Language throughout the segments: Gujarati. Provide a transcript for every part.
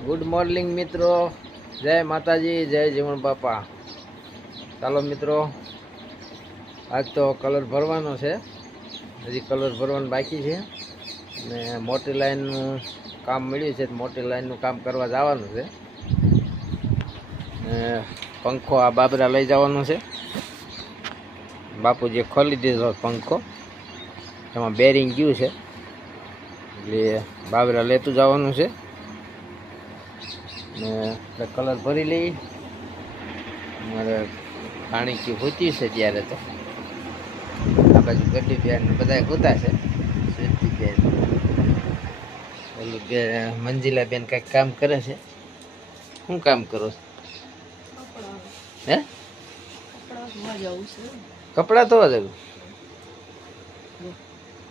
ગુડ મોર્નિંગ મિત્રો, જય માતાજી, જય જીવણ બાપા. ચાલો મિત્રો, આજ તો કલર ભરવાનો છે, હજી કલર ભરવાનું બાકી છે ને મોટી લાઈનનું કામ મળ્યું છે. મોટી લાઈનનું કામ કરવા જવાનું છે. પંખો આ બાબરા લઈ જવાનો છે. બાપુજીએ ખોલી દીધો પંખો, એમાં બેરિંગ ગયું છે એટલે બાબરા લેતું જવાનું છે ને એટલે કલર ભરી લઈ. મારે પાણી કી હોતી છે ત્યારે તો આ બાજુ ગड्डी બેન બધા હોતા છે. સ્વીટી બેન, ઓલું બે મંજિલા બેન કંઈક કામ કરે છે. શું કામ કરો છો? હે, કપડાં ધોવા જવું?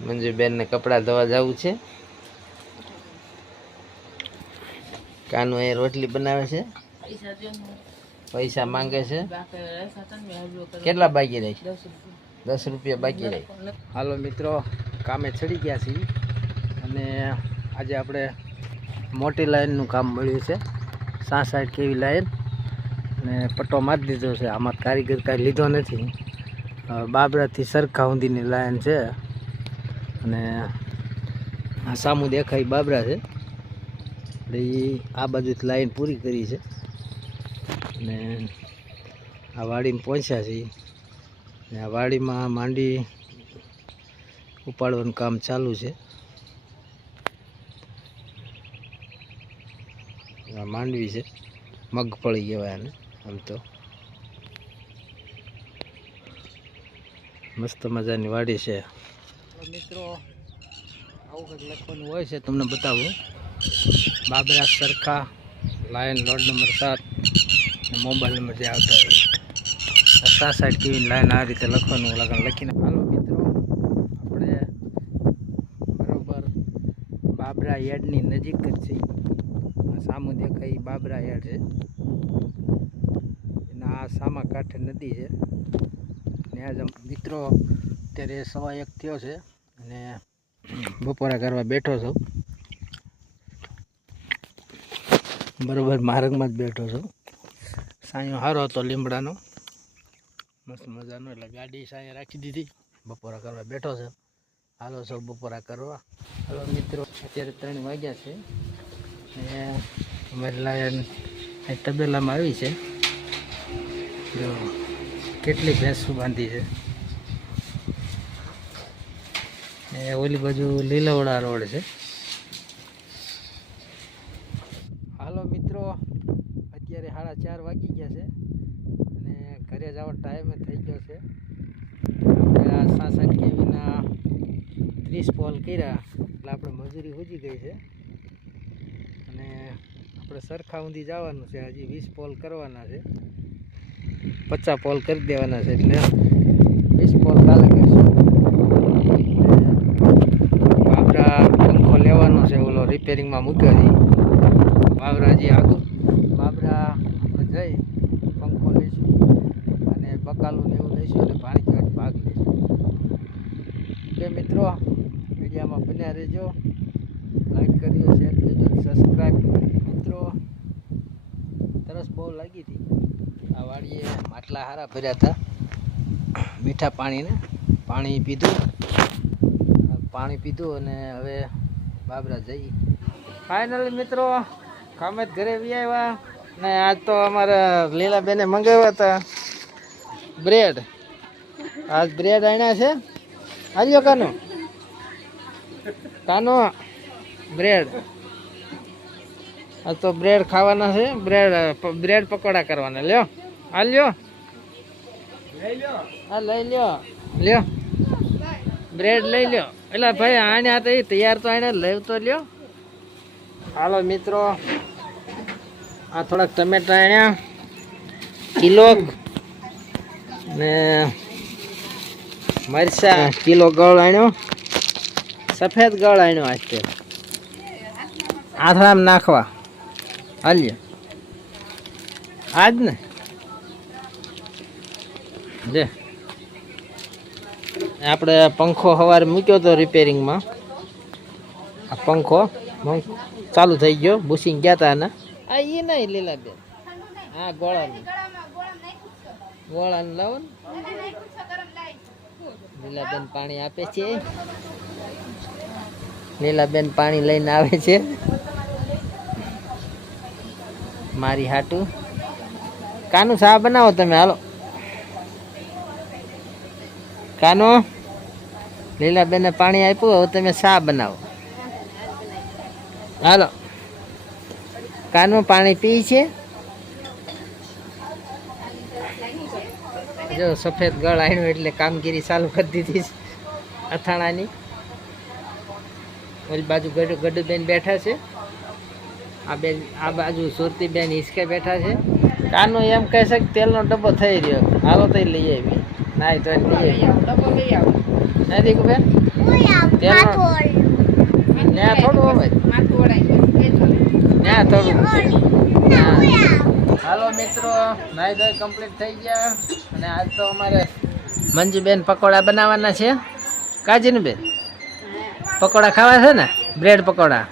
મંજુ બેન ને કપડાં ધોવા જવું છે. કાનુ એ રોટલી બનાવે છે, પૈસા માંગે છે. કેટલા બાકી રહી? 10 રૂપિયા બાકી રહી. હાલો મિત્રો, કામે ચડી ગયા છીએ અને આજે આપણે મોટી લાઈનનું કામ મળ્યું છે. 60 કેવી લાઈન અને પટ્ટો મારી દીધો છે. આમાં કારીગર કાંઈ લીધો નથી. બાબરાથી સરખા ઊંધીની લાઈન છે અને આ સામું દેખાય બાબરા છે. એટલે આ બાજુથી લાઈન પૂરી કરી છે અને આ વાડીમાં પહોંચ્યા છીએ ને આ વાડીમાં માંડી ઉપાડવાનું કામ ચાલુ છે. આ માંડવી છે, મગફળી કહેવાય આને. આમ તો મસ્ત મજાની વાડી છે. મિત્રો, આવું કંઈક લખવાનું હોય છે, તમને બતાવું. બાબરા સરખા line load number 7 mobile number જે આવતા હોય 60 કેવી લાઈન આ રીતે લખવાનું લખીને. હાલો મિત્રો, આપણે બરોબર બાબરા યાર્ડની નજીક જ છે. સામું દેખાય બાબરા યાર્ડ છે. એના આ સામા કાંઠે નદી છે. ત્યાં મિત્રો અત્યારે 1:15 થયો છે અને બપોરા કરવા બેઠો છું. બરોબર માર્ગમાં જ બેઠો છું. સાંયો સારો હતો લીમડાનો, મસ્ત મજાનો, એટલે ગાડી સાંયે રાખી દીધી. બપોરા કરવા બેઠો છે. હાલો સૌ બપોરા કરવા. હાલો મિત્રો, અત્યારે 3 વાગ્યા છે ને અમારી લાયન તબેલામાં આવી છે. જો કેટલી ભેંસું બાંધી છે. એ ઓલી બાજુ લીલવડા રોડ છે. હાલો મિત્રો, અત્યારે 4:30 વાગી ગયા છે અને ઘરે જવાનો ટાઈમ થઈ ગયો છે. આપણે આ 60 કેવીના 30 પોલ કર્યા એટલે આપણે મજૂરી ઉજી ગઈ છે અને આપણે સરખા ઊંધી જવાનું છે. હજી 20 પોલ કરવાના છે, 50 પોલ કરી દેવાના છે એટલે 20 પોલ કાલે કરીશું. બાબરા પંખો લેવાનો છે, ઓલો રિપેરિંગમાં મૂક્યો છે. બાબરાજી આગળ બાબરા જઈ પંખો લઈશું અને બકાલું ને એવું લઈશું અને પાણી કાઢ ભાગ લઈશું. કે મિત્રો, વિડીયોમાં બન્યા રહેજો, લાઈક કરજો, શેર કરજો, સબસ્ક્રાઈબ. મિત્રો, તરસ બહુ લાગી હતી. આ વાડીએ માટલા હારા ભર્યા હતા મીઠા પાણીને. પાણી પીધું અને હવે બાબરા જઈએ. ફાઇનલી મિત્રો, કામે જ ઘરે વી આવ્યા ને આજ તો અમારા લીલાબેને મંગાવ્યા હતા બ્રેડ. આજ બ્રેડ આણ્યા છે. આવ્યો કાનો બ્રેડ. આજ તો બ્રેડ ખાવાના છે. બ્રેડ પકોડા કરવાના. લ્યો આ લ્યો, હા લઈ લ્યો બ્રેડ લઈ લ્યો. એટલે ભાઈ આણ્યા તો એ તૈયાર તો આને લઈ તો લ્યો. હાલો મિત્રો, આ થોડાક ટમેટા આણ્યા કિલો ને મરચા કિલો ગળ આણ્યો, સફેદ ગળ આણ્યો. આજ તે આથરામ નાખવા હાલ્યો આજ ને. જે આપણે પંખો સવારે મૂક્યો હતો રિપેરિંગમાં. આ પંખો ચાલુ થઈ ગયો. બુશિંગ ગયા હતા ને આ એ નહીં લીલાબેન. હા ગોળાનું લાવો ને. લીલાબેન પાણી આપે છે. લીલાબેન પાણી લઈને આવે છે મારી હાટું. કાનું ચા બનાવો તમે. હાલો કાનો, લીલાબેને પાણી આપ્યું, હવે તમે ચા બનાવો. હાલો કાનું પાણી પી છે. જો સફેદ ગળ આવ્યું એટલે કામગીરી ચાલુ કરી દીધી છે અથાણાની. ઓલી બાજુ ગડુબેન બેઠા છે. આ બેન આ બાજુ સુરતીબેન હિસકે બેઠા છે. કાનો એમ કહે છે કે તેલનો ડબ્બો થઈ રહ્યો, હાલો તો લઈ આવી. ના તો લઈ આવી બેન. તેલનો ત્યાં થોડું હવે ત્યાં થોડું. હાલો મિત્રો, નાઈ ધોઈ કમ્પ્લીટ થઈ ગયા. અને આજ તો અમારે મંજુબેન પકોડા બનાવવાના છે. કાજીની બેન પકોડા ખાવા છે ને, બ્રેડ પકોડા.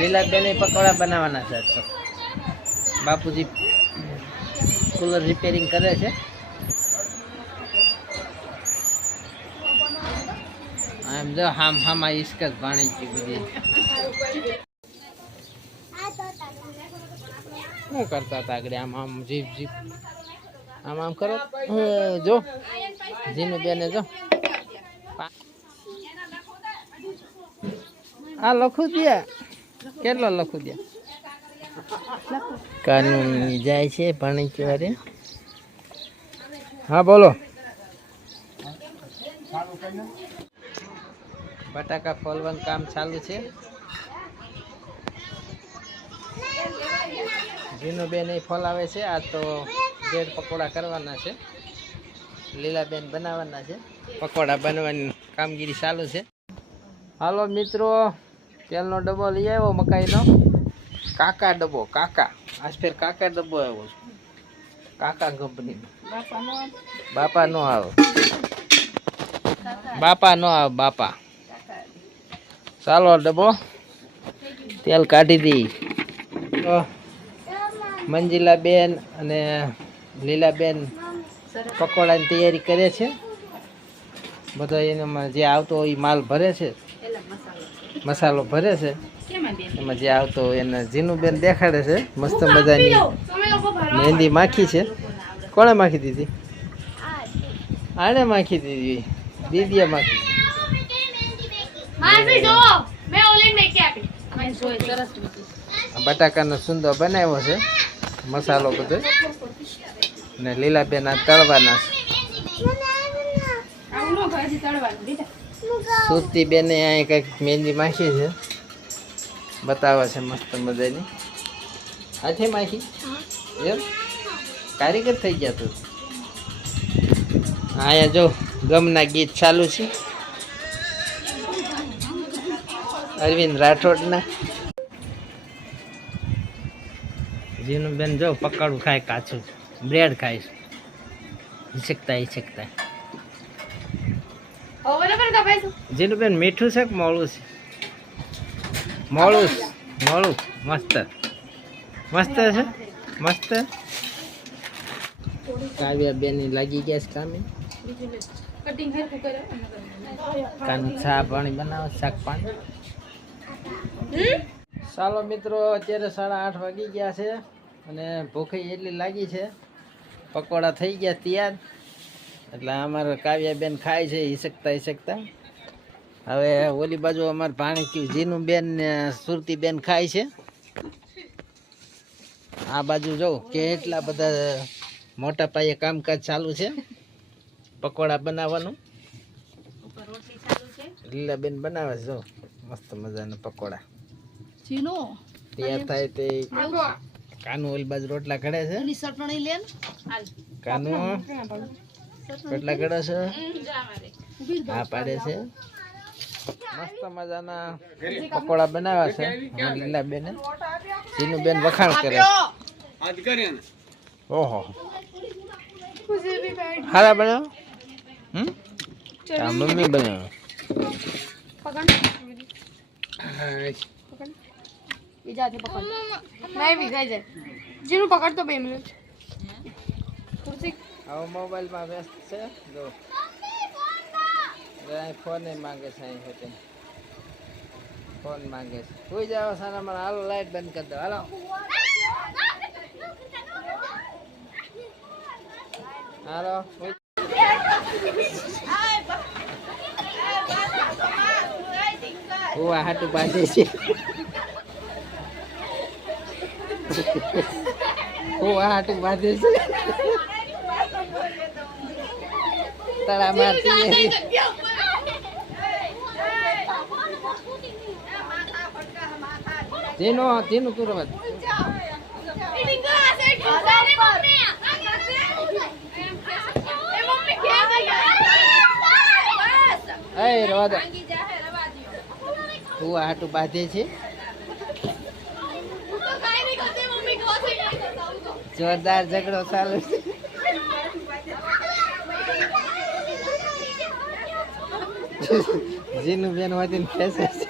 લીલાબેન પકોડા બનાવવાના છે. તો બાપુજી કુલર રિપેરિંગ કરે છે. આમ જો હામાં ઈસક જ ભાણી ગઈ બધી. શું કરતા હતા આગળ? આમ જીપ આમ કરો. જો જીનું બેને જો આ લખું દે. કેટલો લખું દે? કાનૂની જાય છે પાણી વારે. હા બોલો. બટાકા ફોલવાનું કામ ચાલુ છે. જીનુબેન એ ફોલાવે છે. આ તો બ્રેડ પકોડા કરવાના છે. લીલાબેન બનાવવાના છે. પકોડા બનવાની કામગીરી ચાલુ છે. હાલો મિત્રો, તેલનો ડબ્બો લઈ આવ્યો મકાઈનો. કાકા ડબ્બો, કાકા આજ ફેર કાકા ડબ્બો આવ્યો છે. કાકા કંપનીનો. બાપા નો આવે, બાપા નો આવે, બાપા. ચાલો ડબ્બો તેલ કાઢી દી. તો મંજીલાબેન અને લીલાબેન પકોડાની તૈયારી કરે છે. બધા એનામાં જે આવતો હોય એ માલ ભરે છે, મસાલો ભરે છે. એમાં જે આવતો હોય એને જીનુબેન દેખાડે છે. મસ્ત મજાની મહેંદી માખી છે. કોણે માખી દીધી? આને માખી દીધી. દીદીએ માખી. બટાકાનો સુંદો બનાવ્યો છે, મસાલો બધો. ને લીલાબેન આ તળવાના છે. સુરતી બેને અહીં કંઈક મહેંદી માખી છે, બતાવે છે મસ્ત મજાની. હાથે માખી એમ કારીગર થઈ ગયા તું. અહીંયા જો ગમના ગીત ચાલુ છે અરવિંદ રાઠોડના. જીનુબેન જો પકડું ખાય, કાચું બ્રેડ ખાય. હિચકતા જીનુબેન મીઠું છે કે મોળું છે? મોળું મસ્ત મસ્ત છે, મસ્ત. કાવ્યાબેન લાગી ગયા છે કામે. કાનું ચા પાણી બનાવે, શાક પાણી. ચાલો મિત્રો, અત્યારે 8:30 વાગી ગયા છે અને ભૂખે એટલી લાગી છે. પકોડા થઈ ગયા તૈયાર. એટલે અમારે કાવ્યાબેન ખાય છે હિસકતા. હવે ઓલી બાજુ અમારે ભાણી જીનુબેન ને સુરતીબેન ખાય છે. આ બાજુ જો કેટલા બધા મોટા પાયે કામકાજ ચાલુ છે પકોડા બનાવવાનું. લીલાબેન બનાવે છે જો મસ્ત મજાના પકોડા. તૈયાર થાય તે કાનું ઓલી બાજુ રોટલા ઘડે છે. કાનું રોટલા ઘડે છે, હા પાડે છે. મસ્ત મજાના પકોડા બનાવ્યા છે લીલાબેન. જીનુબેન વખાણ કરે. ઓહો હારા બનાવો. મમ્મી બનાવો. બીજા પકડ નહીં વિખાઈ જાય જેનું પકડ તો 2 મિનિટ ખુરશી હવે મોબાઈલમાં વ્યસ્ત છે જો ફોન માંગે છે અહીં હોતે ફોન માંગે છે કોઈ જાવ સારા મને હાલો લાઈટ બંધ કરી દો હાલો હાલો હું હાટું બાંધે છે હું હાટું બાંધે છે તળા મારતી તેનું તું રમત રવા દો હું હાટું બાંધે છે જોરદાર ઝઘડો ચાલુ છે જીનું બેન હોતી ખેંચે છે